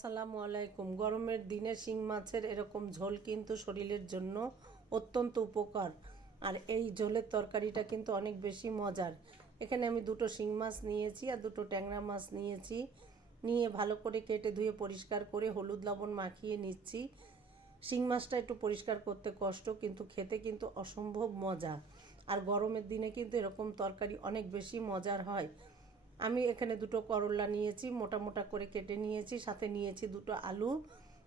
আসসালামু আলাইকুম। গরমের দিনে শিং মাছের এরকম ঝোল কিন্তু শরীরের জন্য অত্যন্ত উপকার। আর এই ঝোলের তরকারিটা কিন্তু অনেক বেশি মজার। এখানে আমি দুটো শিং মাছ নিয়েছি আর দুটো ট্যাংরা মাছ নিয়েছি। নিয়ে ভালো করে কেটে ধুয়ে পরিষ্কার করে হলুদ লবণ মাখিয়ে নিচ্ছি। শিং মাছটা একটু পরিষ্কার করতে কষ্ট, কিন্তু খেতে কিন্তু অসম্ভব মজা। আর গরমের দিনে কিন্তু এরকম তরকারি অনেক বেশি মজার হয়। আমি এখানে দুটো করলা নিয়েছি, মোটা মোটা করে কেটে নিয়েছি, সাথে নিয়েছি দুটো আলু।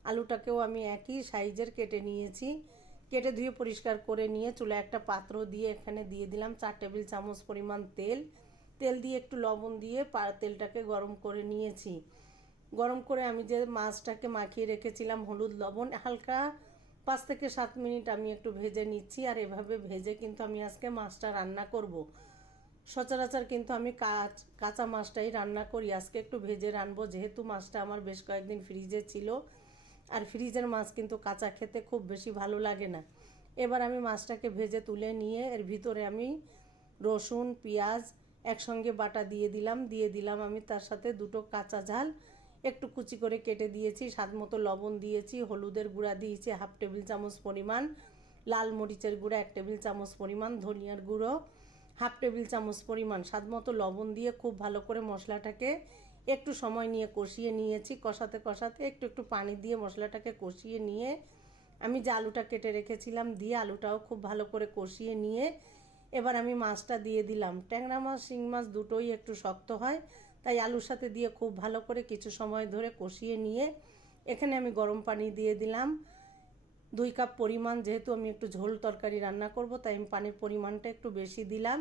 আলুটাকেও আমি একই সাইজের কেটে নিয়েছি। কেটে ধুয়ে পরিষ্কার করে নিয়ে চুলা একটা পাত্র দিয়ে এখানে দিয়ে দিলাম চার টেবিল চামচ পরিমাণ তেল। তেল দিয়ে একটু লবণ দিয়ে তেলটাকে গরম করে নিয়েছি। গরম করে আমি যে মাছটাকে মাখিয়ে রেখেছিলাম হলুদ লবণ, হালকা পাঁচ থেকে সাত মিনিট আমি একটু ভেজে নিচ্ছি। আর এভাবে ভেজে কিন্তু আমি আজকে মাছটা রান্না করব। সচরাচর কিন্তু আমি কাঁচ, কাঁচা মাছটাই রান্না করি। আজকে একটু ভেজে রানবো, যেহেতু মাছটা আমার বেশ কয়েকদিন ফ্রিজে ছিল। আর ফ্রিজের মাছ কিন্তু কাঁচা খেতে খুব বেশি ভালো লাগে না। এবার আমি মাছটাকে ভেজে তুলে নিয়ে এর ভিতরে আমি রসুন, পেঁয়াজ একসঙ্গে বাটা দিয়ে দিলাম। দিয়ে দিলাম আমি তার সাথে দুটো কাঁচা ঝাল। একটু কুচি করে কেটে দিয়েছি, স্বাদ মতো লবণ দিয়েছি, হলুদের গুঁড়া দিয়েছি, হাফ টেবিল চামচ পরিমাণ, লাল মরিচের গুঁড়া এক টেবিল চামচ পরিমাণ, ধনিয়ার গুঁড়ো হাফ টেবিল চামচ পরিমাণ স্বাদ মতো লবণ দিয়ে খুব ভালো করে মশলাটাকে একটু সময় নিয়ে কষিয়ে নিয়েছি। কষাতে কষাতে একটু একটু পানি দিয়ে মশলাটাকে কষিয়ে নিয়ে আমি যে আলুটা কেটে রেখেছিলাম দিয়ে আলুটাও খুব ভালো করে কষিয়ে নিয়ে এবার আমি মাছটা দিয়ে দিলাম। ট্যাংরা মাছ, শিং মাছ দুটোই একটু শক্ত হয়, তাই আলুর সাথে দিয়ে খুব ভালো করে কিছু সময় ধরে কষিয়ে নিয়ে এখানে আমি গরম পানি দিয়ে দিলাম। দুই কাপ পরিমাণ যেহেতু আমি একটু ঝোল তরকারি রান্না করব, তাই আমি পানির পরিমাণটা একটু বেশি দিলাম।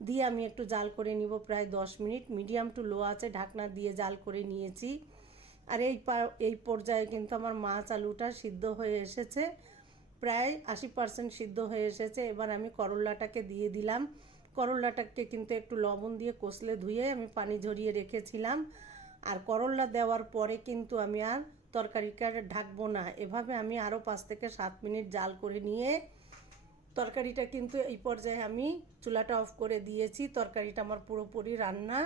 দিয়ে আমি একটু জাল করে নিব প্রায় দশ মিনিট। মিডিয়াম টু লো আছে ঢাকনা দিয়ে জাল করে নিয়েছি। আর এই এই পর্যায়ে কিন্তু আমার মাছ আলুটা সিদ্ধ হয়ে এসেছে। প্রায় আশি পার্সেন্ট সিদ্ধ হয়ে এসেছে। এবার আমি করল্লাটাকে দিয়ে দিলাম। করল্লাটাকে কিন্তু একটু লবণ দিয়ে কষলে ধুয়ে আমি পানি ঝরিয়ে রেখেছিলাম। আর করল্লা দেওয়ার পরে কিন্তু আমি আর তরকারিটা ঢাকবো না। এভাবে আমি আরও পাঁচ থেকে সাত মিনিট জাল করে নিয়ে তরকারিটা কিন্তু এই পর্যায়ে আমি চুলাটা অফ করে দিয়েছি। তরকারিটা আমার পুরোপুরি রান্না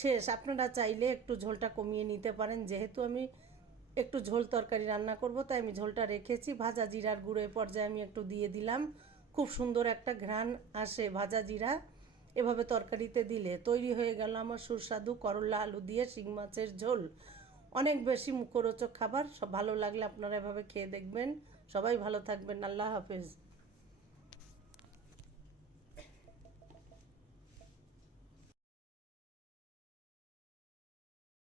শেষ। আপনারা চাইলে একটু ঝোলটা কমিয়ে নিতে পারেন। যেহেতু আমি একটু ঝোল তরকারি রান্না করব, তাই আমি ঝোলটা রেখেছি। ভাজা জিরার গুঁড়ো এ পর্যায়ে আমি একটু দিয়ে দিলাম। খুব সুন্দর একটা ঘ্রাণ আসে ভাজা জিরা এভাবে তরকারিতে দিলে। তৈরি হয়ে গেল আমার সুস্বাদু করলা আলু দিয়ে শিং মাছের ঝোল। অনেক বেশি মুখরোচক খাবার। সব ভালো লাগলে আপনারা এভাবে খেয়ে দেখবেন। সবাই ভালো থাকবেন। আল্লাহ হাফেজ।